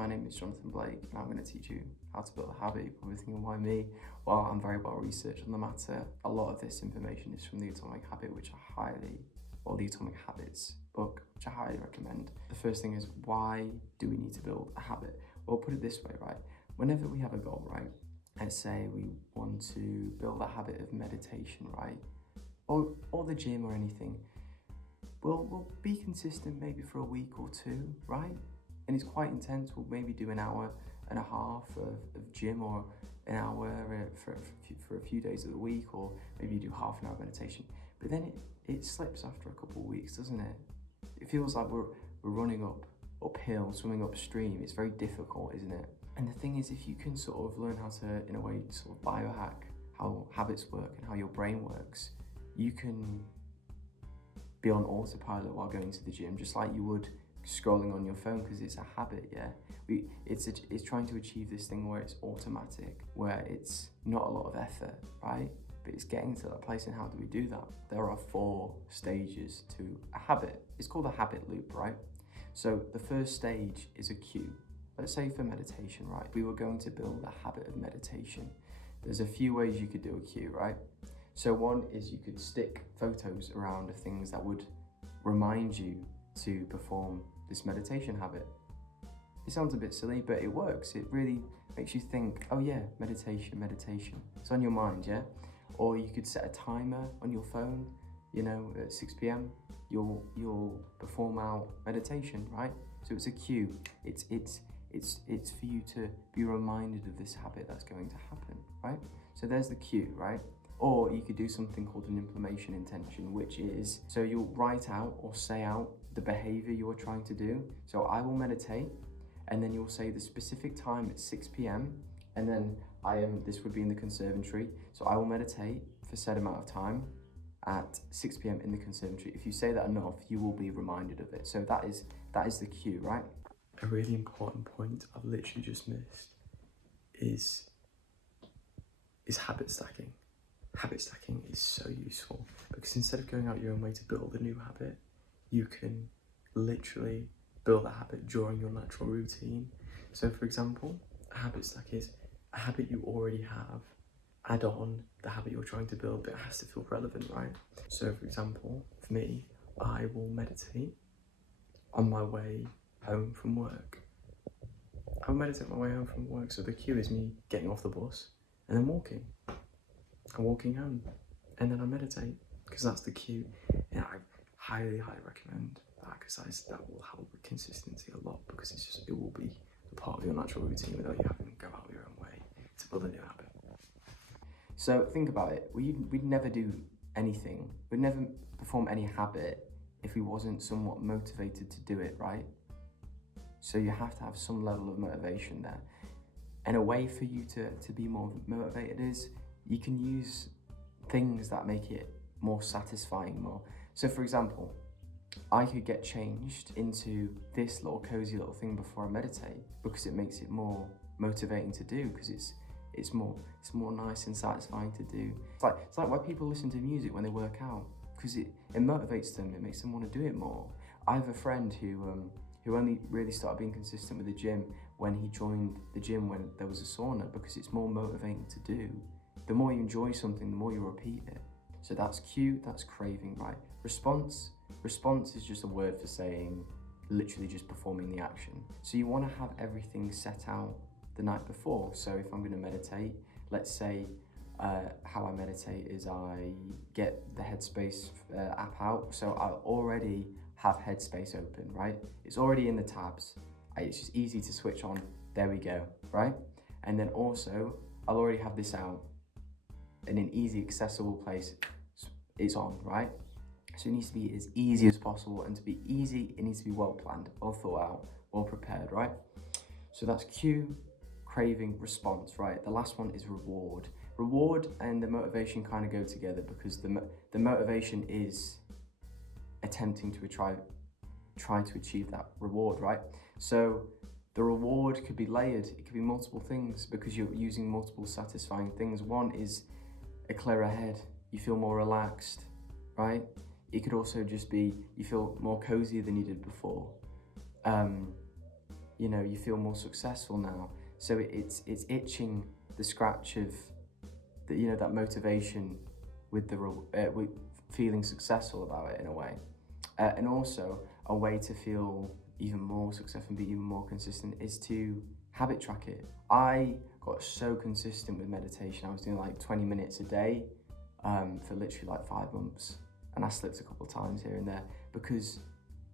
My name is Jonathan Blake and I'm going to teach you how to build a habit. You're probably thinking, why me? Well, I'm very well researched on the matter. A lot of this information is from The Atomic Habit, the Atomic Habits book, which I highly recommend. The first thing is, why do we need to build a habit? Well, put it this way, right? Whenever we have a goal, right? Let's say we want to build a habit of meditation, right? Or the gym or anything. We'll be consistent maybe for a week or two, right? And it's quite intense. We'll maybe do an hour and a half of gym, or an hour for a few days of the week, or maybe you do half an hour of meditation. But then it slips after a couple of weeks, doesn't it? It feels like we're running uphill, swimming upstream. It's very difficult, isn't it? And the thing is, if you can sort of learn how to, in a way, sort of biohack how habits work and how your brain works, you can be on autopilot while going to the gym, just like you would scrolling on your phone, because it's a habit. It's trying to achieve this thing where it's automatic, where it's not a lot of effort, right? But it's getting to that place. And how do we do that? There are 4 stages to a habit. It's called a habit loop, right? So the first stage is a cue. Let's say for meditation, right? We were going to build a habit of meditation. There's a few ways you could do a cue, right? So one is you could stick photos around of things that would remind you to perform this meditation habit. It sounds a bit silly, but it works. It really makes you think, oh yeah, meditation. It's on your mind, yeah? Or you could set a timer on your phone, at 6 p.m, you'll perform out meditation, right? So it's a cue. It's for you to be reminded of this habit that's going to happen, right? So there's the cue, right? Or you could do something called an implementation intention, which is, so you'll write out or say out the behavior you're trying to do. So I will meditate, and then you'll say the specific time at 6 p.m, and then this would be in the conservatory. So I will meditate for said amount of time at 6 p.m. in the conservatory. If you say that enough, you will be reminded of it. So that is the cue, right? A really important point I've literally just missed is habit stacking. Habit stacking is so useful, because instead of going out your own way to build a new habit, you can literally build a habit during your natural routine. So for example, a habit stack is a habit you already have, add on the habit you're trying to build, but it has to feel relevant, right? So for example, for me, I will meditate on my way home from work. I'll meditate on my way home from work. So the cue is me getting off the bus and then walking. I'm walking home, and then I meditate, because that's the cue. And I highly recommend that exercise. That will help with consistency a lot, because it will be a part of your natural routine without you having to go out your own way to build a new habit. So think about it. We'd never do anything. We'd never perform any habit if we wasn't somewhat motivated to do it, right? So you have to have some level of motivation there. And a way for you to be more motivated is you can use things that make it more satisfying more. So for example, I could get changed into this little cozy little thing before I meditate, because it makes it more motivating to do, because it's more nice and satisfying to do. It's like why people listen to music when they work out, because it motivates them. It makes them want to do it more. I have a friend who only really started being consistent with the gym when he joined the gym when there was a sauna, because it's more motivating to do. The more you enjoy something, the more you repeat it. So that's cue, that's craving, right? Response is just a word for saying literally just performing the action. So you want to have everything set out the night before. So if I'm going to meditate, let's say how I meditate is I get the Headspace app out. So I already have Headspace open, right? It's already in the tabs. It's just easy to switch on. There we go, right? And then also I'll already have this out in an easy accessible place. It's on, right? So it needs to be as easy as possible, and to be easy, it needs to be well planned, well thought out, well prepared, right? So that's cue, craving, response, right? The last one is reward. Reward and the motivation kind of go together, because the motivation is attempting to try to achieve that reward, right? So the reward could be layered. It could be multiple things, because you're using multiple satisfying things. One is a clearer head. You feel more relaxed, right? It could also just be you feel more cozy than you did before. you know, you feel more successful now. So it's itching the scratch of the, you know, that motivation with the with feeling successful about it in a way, and also a way to feel even more successful and be even more consistent is to habit track it. I got so consistent with meditation. I was doing like 20 minutes a day for literally like 5 months, and I slipped a couple of times here and there because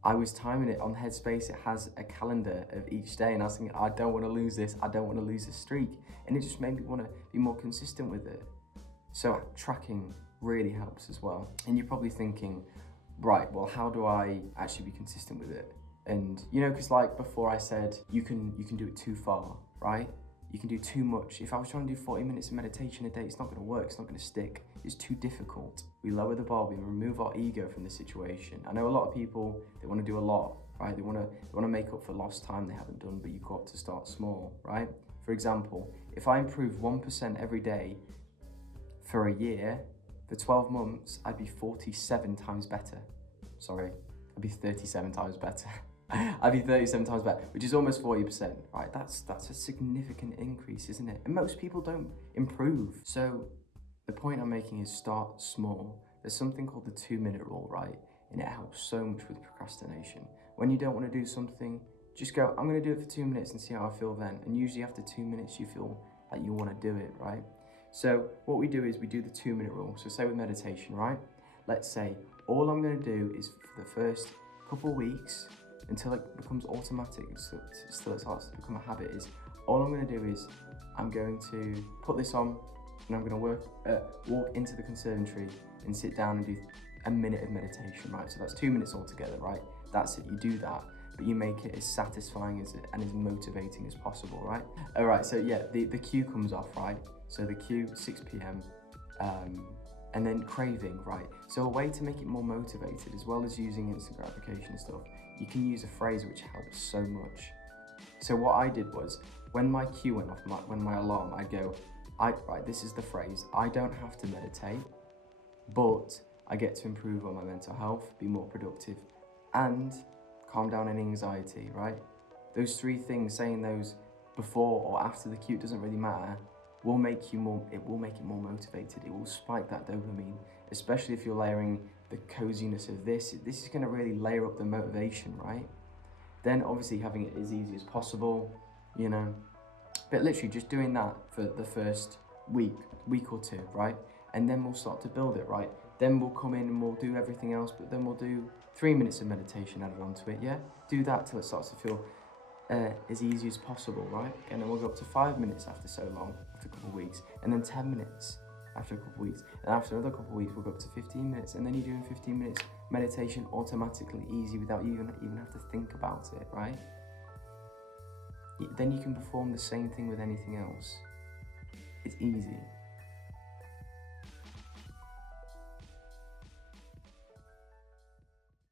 I was timing it on Headspace. It has a calendar of each day, and I was thinking, I don't want to lose this. I don't want to lose this streak, and it just made me want to be more consistent with it. So tracking really helps as well. And you're probably thinking, right, well, how do I actually be consistent with it? And you know, because like before I said, you can do it too far, right? You can do too much. If I was trying to do 40 minutes of meditation a day, it's not going to work. It's not going to stick. It's too difficult. We lower the bar. We remove our ego from the situation. I know a lot of people, they want to do a lot, right? They want to make up for lost time they haven't done, but you've got to start small, right? For example, if I improve 1% every day for a year, for 12 months, I'd be 47 times better. Sorry, I'd be 37 times better. I'd be 37 times better, which is almost 40%, right? That's a significant increase, isn't it? And most people don't improve. So the point I'm making is start small. There's something called the 2-minute rule, right? And it helps so much with procrastination. When you don't want to do something, just go, I'm going to do it for 2 minutes and see how I feel then. And usually after 2 minutes, you feel like you want to do it, right? So what we do is we do the 2-minute rule. So say with meditation, right? Let's say all I'm going to do is for the first couple of weeks, until it becomes automatic, still it starts to become a habit, is all I'm going to do is I'm going to put this on and I'm going to walk into the conservatory and sit down and do a minute of meditation, right? So that's 2 minutes altogether, right? That's it, you do that, but you make it as satisfying and as motivating as possible, right? All right, so yeah, the cue comes off, right? So the cue, 6 p.m, and then craving, right? So a way to make it more motivated, as well as using instant gratification and stuff, you can use a phrase which helps so much. So what I did was, when my cue went off, when my alarm, I'd go, right, this is the phrase, I don't have to meditate, but I get to improve on my mental health, be more productive, and calm down any anxiety, right? Those 3 things, saying those before or after the cue, doesn't really matter, will make you more, it will make it more motivated. It will spike that dopamine, especially if you're layering the coziness of this. This is going to really layer up the motivation, right? Then obviously having it as easy as possible, you know, but literally just doing that for the first week or 2, right? And then we'll start to build it, right? Then we'll come in and we'll do everything else, but then we'll do 3 minutes of meditation added onto it, yeah? Do that till it starts to feel as easy as possible, right? And then we'll go up to 5 minutes after so long, after a couple of weeks, and then 10 minutes after a couple of weeks, and after another couple of weeks we'll go up to 15 minutes, and then you're doing 15 minutes meditation automatically, easy, without you even have to think about it, right? Then you can perform the same thing with anything else. It's easy.